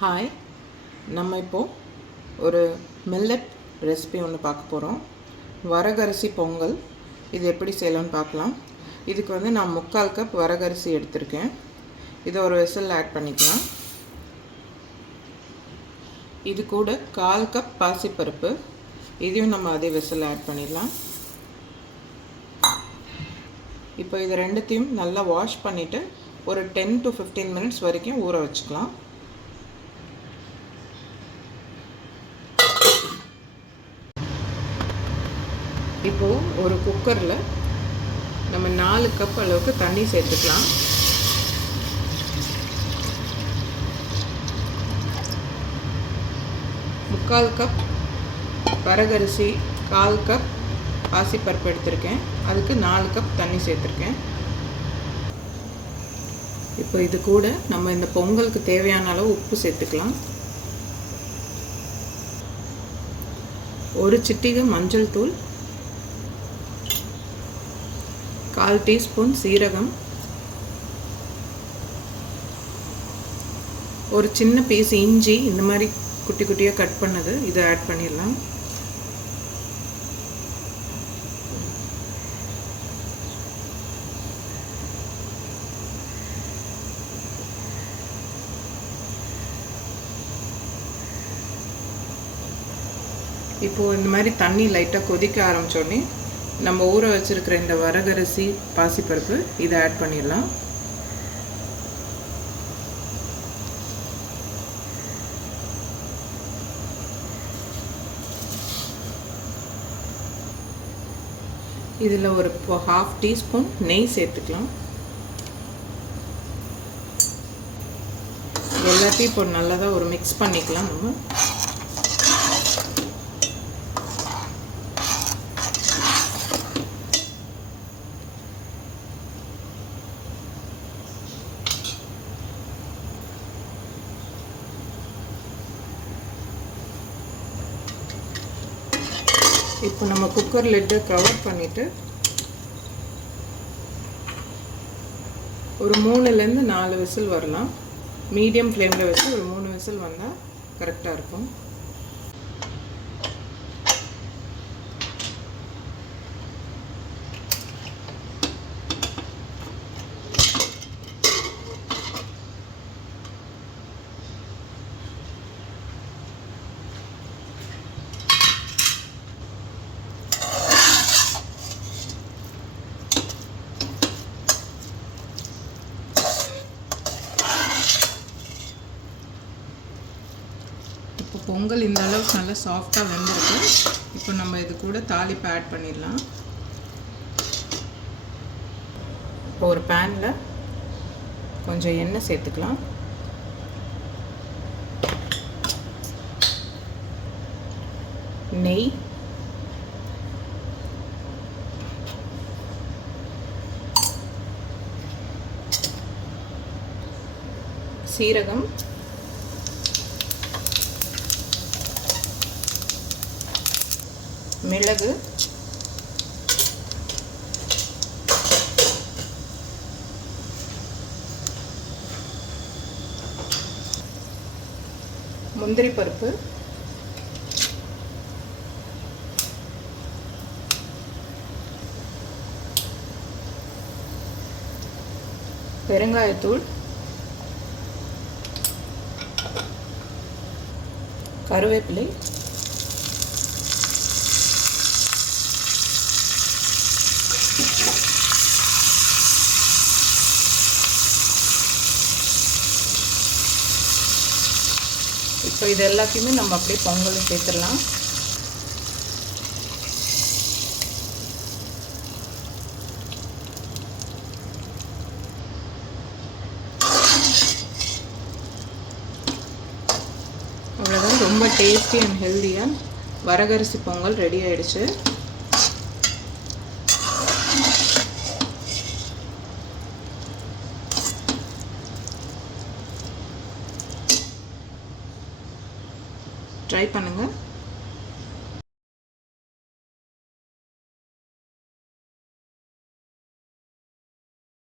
Hi நம்ம இப்போது ஒரு மில்லட் ரெசிபி ஒன்று பார்க்க போகிறோம் வரகரிசி பொங்கல். இது எப்படி செய்யலாம்னு பார்க்கலாம். இதுக்கு வந்து நான் முக்கால் கப் வரகரிசி எடுத்திருக்கேன். இதை ஒரு வெசல் ஆட் பண்ணிக்கலாம். இது கூட கால் கப் பாசிப்பருப்பு. இதையும் நம்ம அதே வெசல் ஆட் பண்ணிடலாம். இப்போ இது ரெண்டுத்தையும் நல்லா வாஷ் பண்ணிவிட்டு ஒரு டென் டு ஃபிஃப்டீன் மினிட்ஸ் வரைக்கும் ஊற வச்சுக்கலாம். இப்போது ஒரு குக்கரில் நம்ம நாலு கப் அளவுக்கு தண்ணி சேர்த்துக்கலாம். முக்கால் கப் வரகரிசி கால் கப் பாசிப்பருப்பு எடுத்திருக்கேன். அதுக்கு நாலு கப் தண்ணி சேர்த்துருக்கேன். இப்போ இது கூட நம்ம இந்த பொங்கலுக்கு தேவையான அளவு உப்பு சேர்த்துக்கலாம். ஒரு சிட்டிகை மஞ்சள் தூள் கால் டீஸ்பூன் சீரகம். ஒரு சின்ன பீஸ் இஞ்சி இந்த மாதிரி குட்டி குட்டியாக கட் பண்ணது. இதை ஆட் பண்ணிடலாம். இப்போது இந்த மாதிரி தண்ணி லைட்டாக கொதிக்க ஆரம்பித்தோடனே நம்ம ஊற வச்சுருக்கிற இந்த வரகரிசி பாசிப்பருப்பு இதை ஆட் பண்ணிடலாம். இதில் ஒரு ஹாஃப் டீஸ்பூன் நெய் சேர்த்துக்கலாம். எல்லாத்தையும் இப்போ நல்லதாக ஒரு மிக்ஸ் பண்ணிக்கலாம் நம்ம. இப்போ நம்ம குக்கர் லெட்டை கவர் பண்ணிவிட்டு ஒரு மூணுலேருந்து நாலு விசில் வரலாம். மீடியம் ஃப்ளேமில் வச்சு ஒரு மூணு விசில் வந்தால் கரெக்டாக இருக்கும் இப்போ பொங்கல் இந்த அளவுக்கு நல்லா சாஃப்டாக வெந்திருக்கு. இப்போ நம்ம இது கூட தாளிப்பு ஆட் பண்ணிடலாம். இப்போ ஒரு பேனில் கொஞ்சம் எண்ணெய் சேர்த்துக்கலாம். நெய். சீரகம். மிளகு. முந்திரி பருப்பு. பெருங்காயத்தூள். கருவேப்பிலை. இப்போ இது எல்லாத்தையுமே நம்ம அப்படியே பொங்கலும் சேர்த்துடலாம். அவ்வளோதான் ரொம்ப டேஸ்டி அண்ட் ஹெல்த்தியாக வரகரிசி பொங்கல் ரெடி ஆயிடுச்சு. ட்ரை பண்ணுங்கள்